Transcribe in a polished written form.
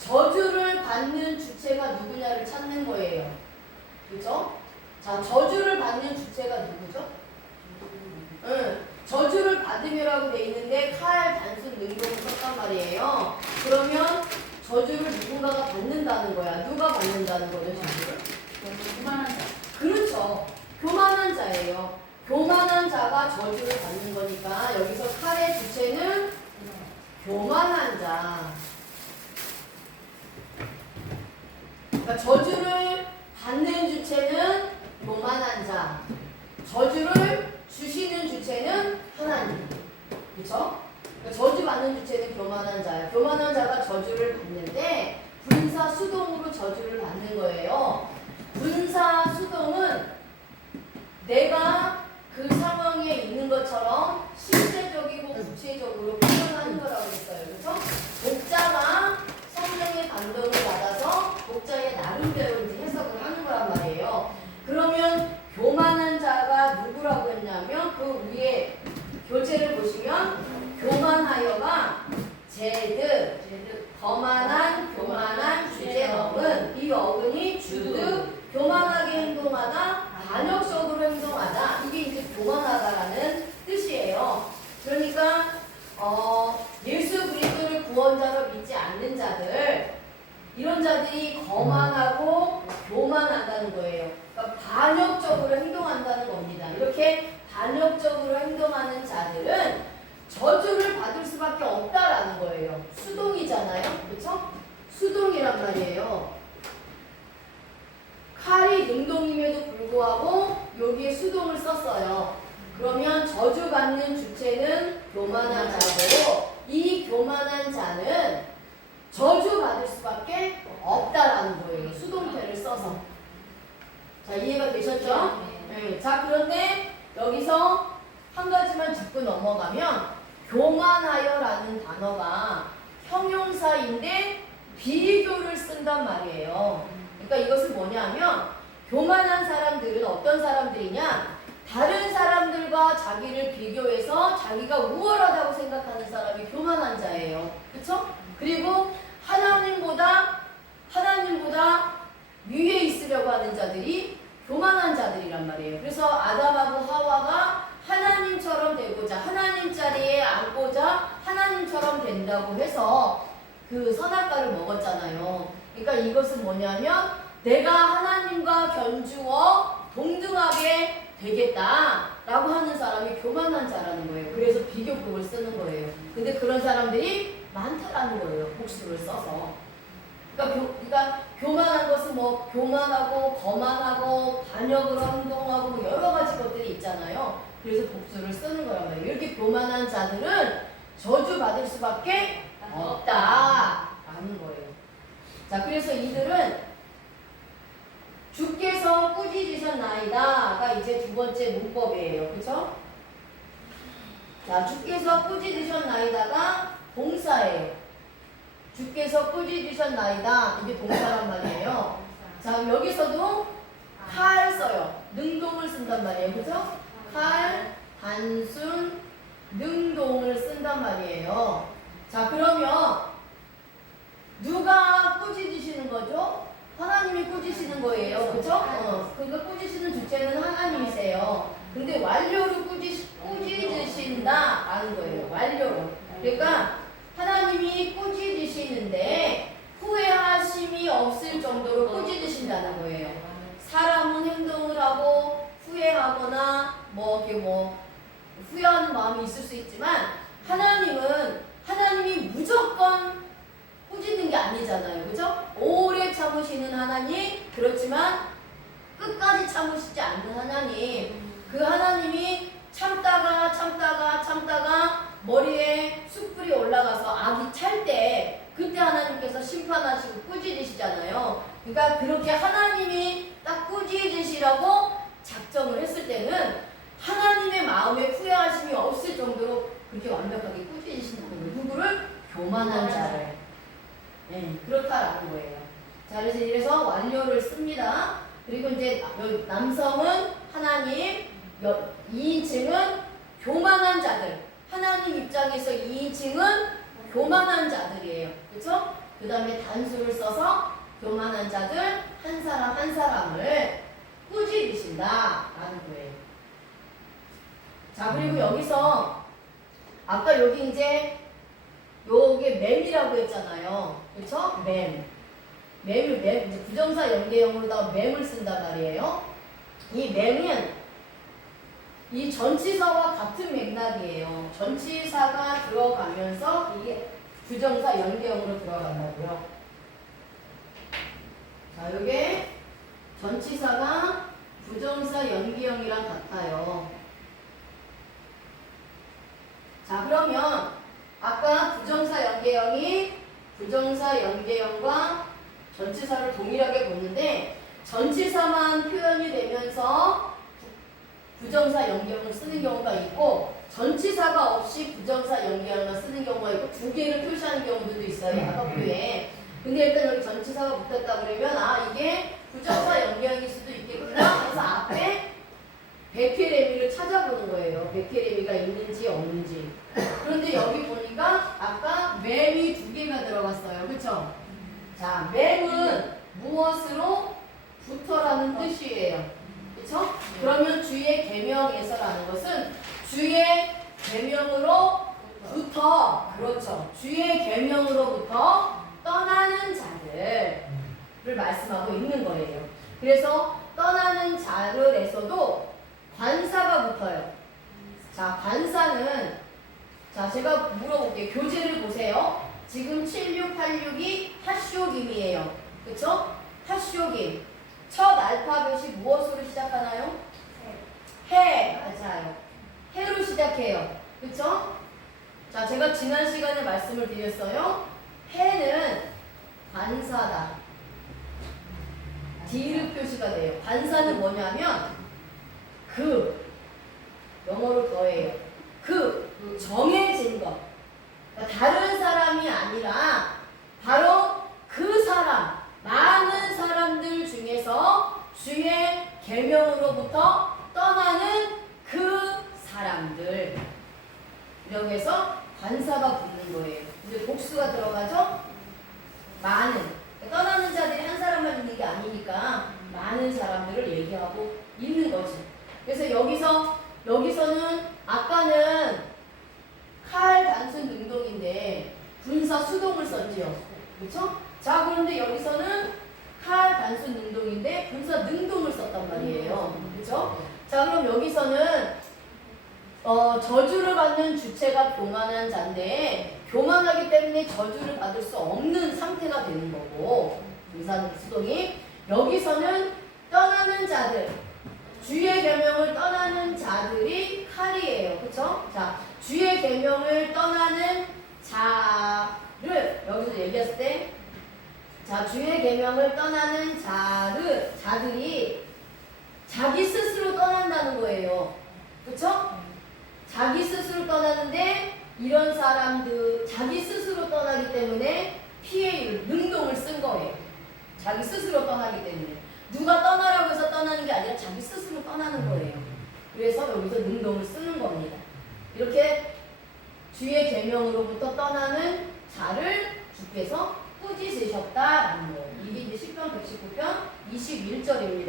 저주를 받는 주체가 누구냐를 찾는 거예요. 그죠? 자, 저주를 받는 주체가 누구죠? 저주를 받으며라고 돼 있는데 칼, 단순, 능동을 썼단 말이에요. 그러면 저주를 누군가가 받는다는 거야. 누가 받는다는 거죠, 저주를? 교만한 자. 그렇죠. 교만한 자예요. 교만한 자가 저주를 받는 거니까 여기서 칼의 주체는 교만한 자. 그러니까 저주를 받는 주체는 교만한 자. 저주를 주시는 주체는 하나님. 그렇죠? 그러니까 저주 받는 주체는 교만한 자예요. 교만한 자가 저주를 받는데 분사수동으로 저주를 받는 거예요. 분사수동은 내가 그 상황에 있는 것처럼 실제적이고 구체적으로 표현하는 거라고 했어요. 그렇죠? 독자가 성령의 감동을 받아서 독자의 나름대로 이제 해석을 하는 거란 말이에요. 그러면 교만한 자가 누구라고 했냐면 그 위에 교재를 보시면 교만하여가 제드, 교만한 주제어근, 이 어근이 주드, 교만하게 행동하다, 반역적으로 행동하다. 이게 이제 교만하다라는 뜻이에요. 그러니까 예수 그리스도를 구원자로 믿지 않는 자들, 이런 자들이 거만하고 교만한다는 거예요. 그러니까 반역적으로 행동한다는 겁니다. 이렇게 반역적으로 행동하는 자들은 저주를 받을 수밖에 없다라는 거예요. 수동이잖아요. 그렇죠? 수동이란 말이에요. 칼이 능동임에도 불구하고 여기에 수동을 썼어요. 그러면 저주받는 주체는 교만한 자고 이 교만한 자는 저주받을 수밖에 없다라는 거예요. 수동태를 써서. 자, 이해가 되셨죠? 네. 자, 그런데 여기서 한 가지만 짚고 넘어가면 교만하여라는 단어가 형용사인데 비교를 쓴단 말이에요. 그러니까 이것은 뭐냐면 교만한 사람들은 어떤 사람들이냐? 다른 사람들과 자기를 비교해서 자기가 우월하다고 생각하는 사람이 교만한 자예요. 그렇죠? 그리고 하나님보다 위에 있으려고 하는 자들이 교만한 자들이란 말이에요. 그래서 아담하고 하와가 하나님처럼 되고자 하나님 자리에 앉고자 하나님처럼 된다고 해서 그 선악과를 먹었잖아요. 그러니까 이것은 뭐냐면 내가 하나님과 견주어 동등하게 되겠다라고 하는 사람이 교만한 자라는 거예요. 그래서 비교법을 쓰는 거예요. 근데 그런 사람들이 많다라는 거예요. 복수를 써서. 그러니까 교만한 것은 뭐 교만하고 거만하고 반역으로 행동하고 뭐 여러 가지 것들이 있잖아요. 그래서 복수를 쓰는 거란 말이에요. 이렇게 교만한 자들은 저주받을 수밖에 없다라는 거예요. 자, 그래서 이들은 주께서 꾸짖으셨나이다가 이제 두 번째 문법이에요. 그렇죠? 자, 주께서 꾸짖으셨나이다가 동사예요. 주께서 꾸짖으셨나이다. 이게 동사란 말이에요. 자, 여기서도 칼 써요. 능동을 쓴단 말이에요. 그죠? 칼, 단순, 능동을 쓴단 말이에요. 자, 그러면 누가 꾸짖으시는 거죠? 하나님이 꾸짖으시는 거예요. 그죠? 그러니까 꾸짖으시는 주체는 하나님이세요. 근데 완료로 꾸짖으신다라는 거예요. 완료로. 그러니까 하나님이 꾸짖으시는데 후회하심이 없을 정도로 꾸짖으신다는 거예요. 사람은 행동을 하고 후회하거나 후회하는 마음이 있을 수 있지만 하나님이 무조건 꾸짖는 게 아니잖아요. 그죠? 오래 참으시는 하나님, 그렇지만 끝까지 참으시지 않는 하나님. 그 하나님이 참다가 머리에 숯불이 올라가서 악이 찰 때 그때 하나님께서 심판하시고 꾸짖으시잖아요. 그러니까 그렇게 하나님이 딱 꾸짖으시라고 작정을 했을 때는 하나님의 마음에 후회하심이 없을 정도로 그렇게 완벽하게 꾸짖으시는 거예요. 누구를? 교만한 자를. 네, 그렇다라는 거예요. 자, 그래서 이래서 완료를 씁니다. 그리고 이제 남성은 하나님, 2인칭은 교만한 자들. 하나님 입장에서 2인칭은 교만한 자들이에요. 그렇죠? 그 다음에 단수를 써서 교만한 자들 한 사람 한 사람을 꾸짖으신다라는 거예요. 자, 그리고 여기서 아까 여기 이제 요게 맴이라고 했잖아요. 그쵸? 맴. 이제 부정사 연계형으로다가 맴을 쓴단 말이에요. 이 맴은 이 전치사와 같은 맥락이에요. 전치사가 들어가면서 이게 부정사 연계형으로 들어간다고요. 자, 요게 전치사가 부정사 연계형이랑 같아요. 자, 그러면 아까 부정사 연계형과 전치사를 동일하게 보는데 전치사만 표현이 되면서 부정사 연계형을 쓰는 경우가 있고 전치사가 없이 부정사 연계형을 쓰는 경우가 있고 두 개를 표시하는 경우들도 있어요. 학업부에. 근데 일단 여기 전치사가 붙었다 그러면 이게 부정사 연계형일 수도 있겠구나. 그래서 앞에 백회래미를 찾아보는 거예요. 백회래미가 있는지 없는지. 그런데 여기 보니까 아까 맴이 두 개가 들어갔어요. 그쵸? 자, 맴은 무엇으로 부터라는 뜻이에요. 그쵸? 그러면 주의 계명에서라는 것은 주의 계명으로부터, 그렇죠. 주의 계명으로부터 떠나는 자들을 말씀하고 있는 거예요. 그래서 떠나는 자들에서도 관사가 붙어요. 자, 관사는, 자, 제가 물어볼게요. 교재를 보세요. 지금 7686이 핫쇼김이에요. 그쵸? 핫쇼김. 첫 알파벳이 무엇으로 시작하나요? 해. 맞아요. 해로 시작해요. 그쵸? 자, 제가 지난 시간에 말씀을 드렸어요. 해는 관사다. 디귿 표시가 돼요. 관사는 뭐냐면 영어로 더해요. 정해진 것. 그러니까 다른 사람이 아니라 바로 그 사람, 많은 사람들 중에서 주의 계명으로부터 떠나는 그 사람들. 이렇게 해서 관사가 붙는 거예요. 이제 복수가 들어가죠? 많은. 떠나는 자들이 한 사람만 있는 게 아니니까 많은 사람들을 얘기하고 있는 거지. 그래서 여기서는 아까는 칼 단순 능동인데 분사 수동을 썼죠. 그렇죠? 자, 그런데 여기서는 칼 단순 능동인데 분사 능동을 썼단 말이에요. 그렇죠? 자, 그럼 여기서는 저주를 받는 주체가 교만한 자인데 교만하기 때문에 저주를 받을 수 없는 상태가 되는 거고, 분사 수동이. 여기서는 떠나는 자들, 주의 계명을 떠나는 자들이 칼이에요. 그쵸? 자, 주의 계명을 떠나는 자를 여기서 얘기했을 때, 자, 주의 계명을 떠나는 자들이 자기 스스로 떠난다는 거예요. 그쵸? 자기 스스로 떠나는데 이런 사람들 자기 스스로 떠나기 때문에 피해율, 능동을 쓴 거예요. 자기 스스로 떠나기 때문에. 누가 떠나라고 해서 떠나는 게 아니라 자기 스스로 떠나는 거예요. 그래서 여기서 능동을 쓰는 겁니다. 이렇게 주의 계명으로부터 떠나는 자를 주께서 꾸짖으셨다라는 거예요. 이게 이제 10편 119편 21절입니다.